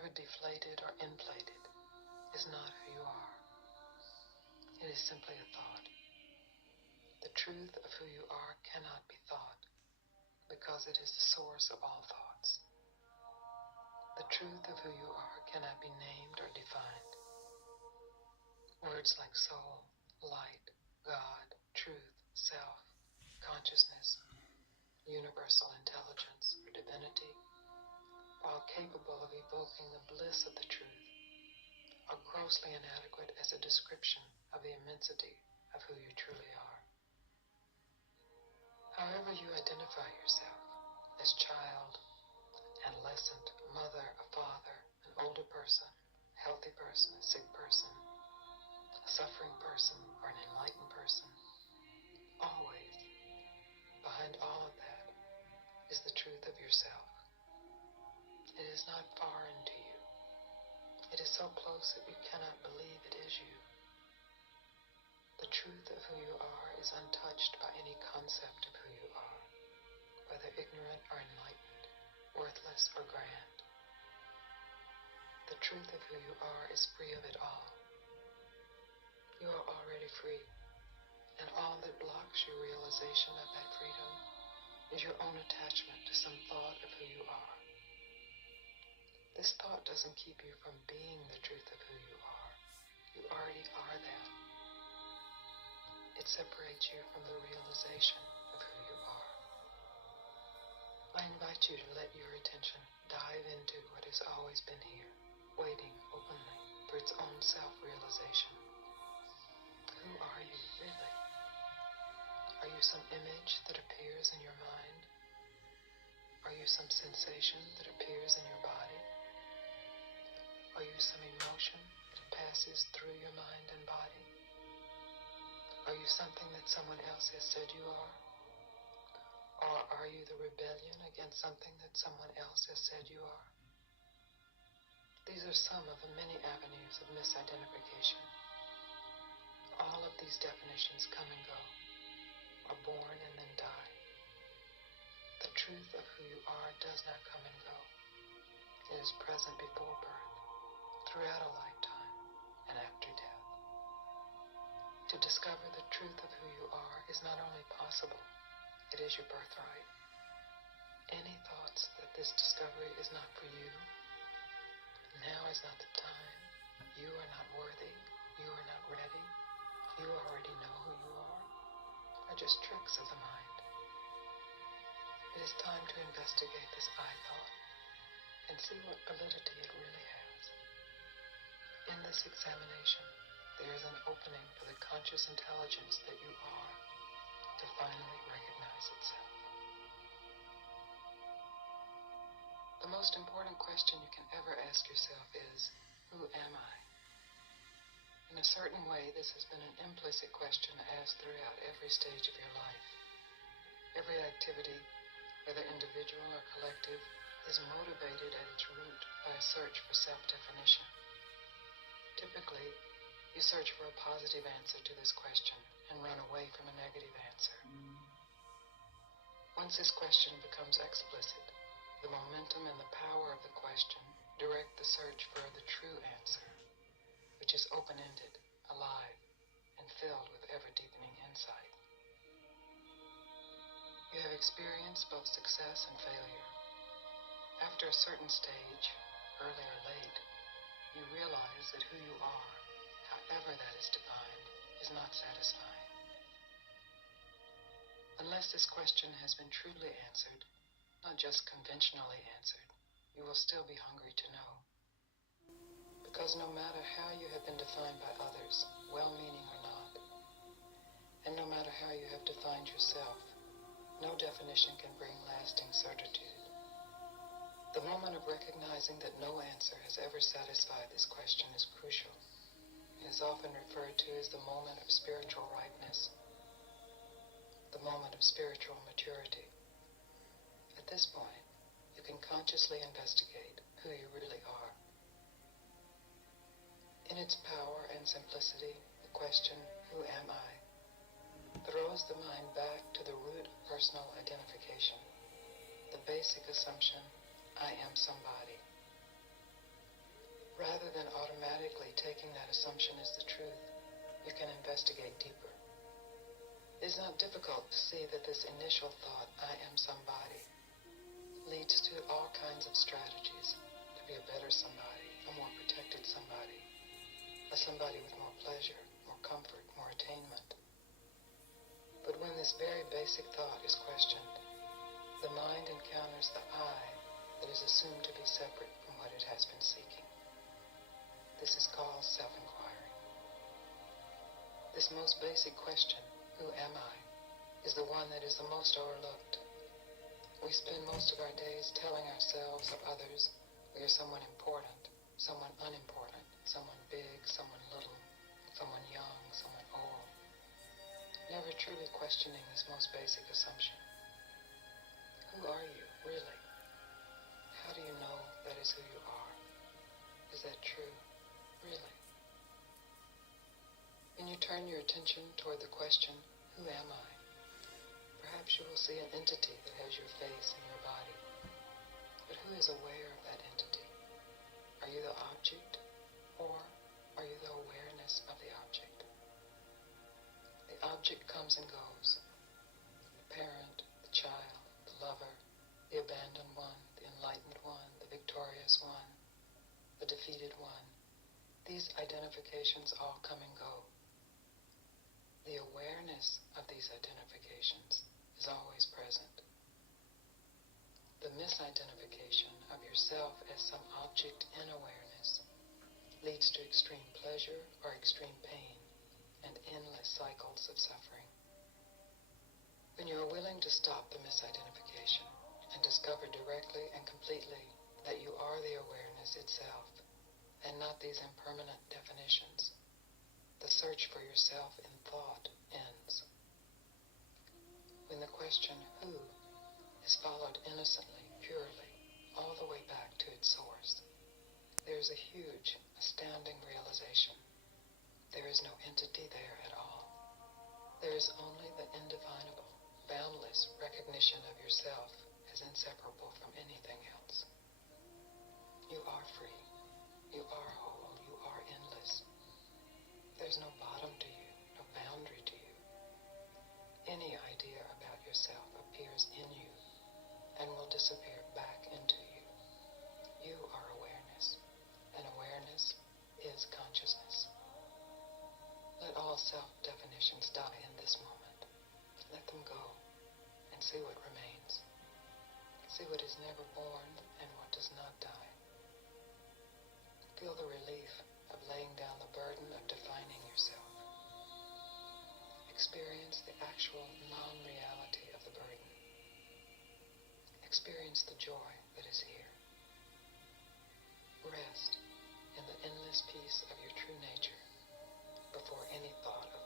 Whatever deflated or inflated is not who you are. It is simply a thought. The truth of who you are cannot be thought, because it is the source of all thoughts. The truth of who you are cannot be named or defined. Words like soul, light, God, truth, self, consciousness, universal intelligence, or divinity, while capable of evoking the bliss of the truth, are grossly inadequate as a description of the immensity of who you truly are. However you identify yourself, as child, adolescent, mother, a father, an older person, a healthy person, a sick person, a suffering person, or an enlightened person, always, behind all of that, is the truth of yourself. It is not foreign to you. It is so close that you cannot believe it is you. The truth of who you are is untouched by any concept of who you are, whether ignorant or enlightened, worthless or grand. The truth of who you are is free of it all. You are already free, and all that blocks your realization of that freedom is your own attachment to some thought of who you are. This thought doesn't keep you from being the truth of who you are. You already are that. It separates you from the realization of who you are. I invite you to let your attention dive into what has always been here, waiting openly for its own self-realization. Who are you really? Are you some image that appears in your mind? Are you some sensation that appears in your body? Are you some emotion that passes through your mind and body? Are you something that someone else has said you are? Or are you the rebellion against something that someone else has said you are? These are some of the many avenues of misidentification. All of these definitions come and go, are born and then die. The truth of who you are does not come and go. It is present before birth, throughout a lifetime, and after death. To discover the truth of who you are is not only possible, it is your birthright. Any thoughts that this discovery is not for you, now is not the time, you are not worthy, you are not ready, you already know who you are just tricks of the mind. It is time to investigate this I thought and see what validity it really has. In this examination, there is an opening for the conscious intelligence that you are to finally recognize itself. The most important question you can ever ask yourself is, who am I? In a certain way, this has been an implicit question asked throughout every stage of your life. Every activity, whether individual or collective, is motivated at its root by a search for self-definition. Typically, you search for a positive answer to this question and run away from a negative answer. Once this question becomes explicit, the momentum and the power of the question direct the search for the true answer, which is open-ended, alive, and filled with ever-deepening insight. You have experienced both success and failure. After a certain stage, early or late, you realize that who you are, however that is defined, is not satisfying. Unless this question has been truly answered, not just conventionally answered, you will still be hungry to know. Because no matter how you have been defined by others, well-meaning or not, and no matter how you have defined yourself, no definition can bring lasting certitude. The moment of recognizing that no answer has ever satisfied this question is crucial. It is often referred to as the moment of spiritual ripeness, the moment of spiritual maturity. At this point, you can consciously investigate who you really are. In its power and simplicity, the question, who am I, throws the mind back to the root of personal identification, the basic assumption, I am somebody. Rather than automatically taking that assumption as the truth, you can investigate deeper. It is not difficult to see that this initial thought, I am somebody, leads to all kinds of strategies to be a better somebody, a more protected somebody, a somebody with more pleasure, more comfort, more attainment. But when this very basic thought is questioned, the mind encounters the I that is assumed to be separate from what it has been seeking. This is called self-inquiry. This most basic question, who am I, is the one that is the most overlooked. We spend most of our days telling ourselves or others we are someone important, someone unimportant, someone big, someone little, someone young, someone old, never truly questioning this most basic assumption. Who are you, really? How do you know that is who you are? Is that true, really? When you turn your attention toward the question, who am I? Perhaps you will see an entity that has your face and your body. But who is aware of that entity? Are you the object, or are you the awareness of the object? The object comes and goes. The parent, the child, the lover, the abandoned one, the enlightened one, the victorious one, the defeated one. These identifications all come and go. The awareness of these identifications is always present. The misidentification of yourself as some object in awareness leads to extreme pleasure or extreme pain and endless cycles of suffering. When you are willing to stop the misidentification and discover directly and completely that you are the awareness itself and not these impermanent definitions, the search for yourself in thought ends. When the question, who, is followed innocently, purely, all the way back to its source, there is a huge, astounding realization. There is no entity there at all. There is only the indefinable, boundless recognition of yourself as inseparable from anything else. You are free. You are whole. You are endless. There's no bottom to you, no boundary to you. Any idea about yourself appears in you and will disappear back into you. You are awareness, and awareness is consciousness. Let all self-definitions die in this moment. Let them go and see what remains. See what is never born and what does not die. Feel the relief of laying down the burden of defining yourself. Experience the actual non-reality of the burden. Experience the joy that is here. Rest in the endless peace of your true nature before any thought of